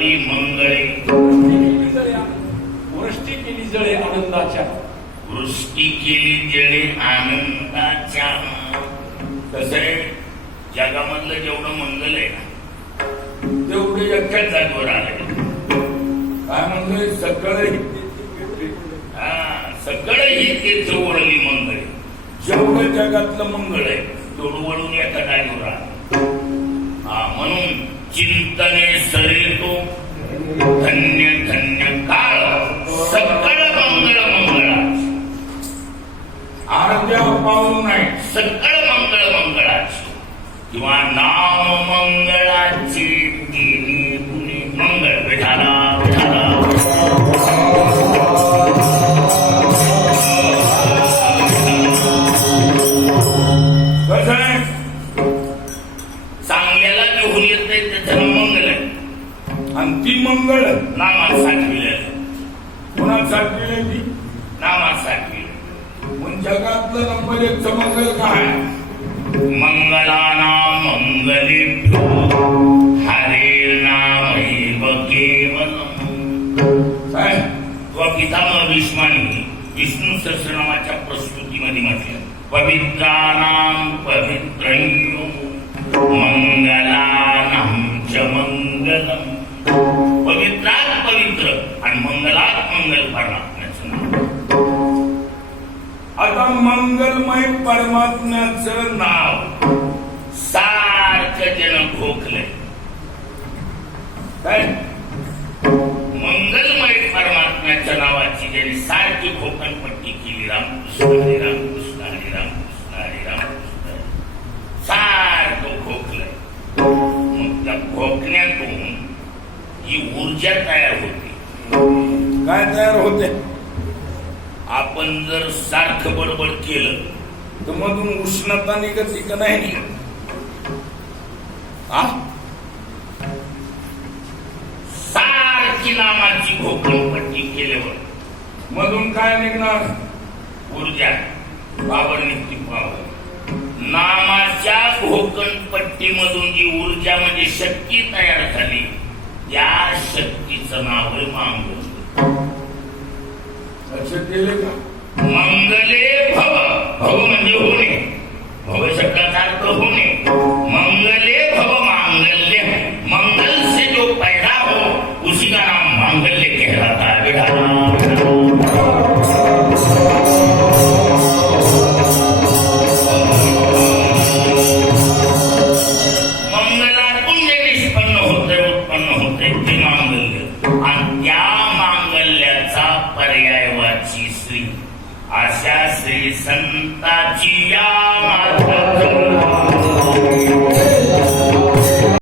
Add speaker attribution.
Speaker 1: वळली मंगळे.
Speaker 2: वृष्टी केली जळे आनंदाच्या.
Speaker 1: वृष्टी केली जळे आनंदाच्या. कसं आहे? जगामधलं जेवढं मंगल आहे ना तेवढे एकट्याच जागेवर आले काय म्हणजे सगळं हा सगळं ही तीच वळली मंगळ आहे. जेवढं जगातलं मंगळ आहे तेवढं वळून एका जागेवर आलं. हा म्हणून चिंतने सरितो धन्य आरत्या पाहून नाही सगळं मंगळ मंगळाच. किंवा नाम मंगळाची तिन्ही गुणे मंगळ. विठाला विठाला चांगल्याला घेऊन येत नाही त्याचं मंगल आहे. आणि ती मंगळ नामात साठविले कोणात साठविले ती नामात साठविले पण जगातलं नंबर एक मंगल काय? मंगलानाम मंगलेभ्यो हरे नामैव केवलम् काय व पितामह भीष्माने विष्णू सहस्रनामाच्या प्रस्तुतीमध्ये म्हटलं पवित्राणाम पवित्रैयो मंगलानाम च मंगलम. पवित्रात पवित्र आणि मंगलात मंगल नाव आता मंगलमय परमात्म्याचं नाव सारखं जन भोकलंय काय? मंगलमय परमात्म्याच्या नावाची ज्यांनी सारखी खोकणपट्टी केली रामकृष्ण हरे रामकृष्ण हरे रामकृष्ण हरे रामकृष्ण कृष्ण सारखं भोकलंय मग त्या खोकण्यातून ही ऊर्जा तयार होते. काय तयार होते? आपण जर सारखं बडबड केलं तर मधून उष्णता निघत का नाही निघत? सारखी नामाची खोकणपट्टी केल्यावर मधून काय निघणार? ऊर्जा. पावर निघती पावर. नामाच्या घोकणपट्टीमधून जी ऊर्जा म्हणजे शक्ती तयार झाली त्या शक्तीचं नाव आहे मांग लक्षात गेले का? मंगले भव भव म्हणजे होणे. भव शब्दाचा अर्थ होणे. Kasih, 呀多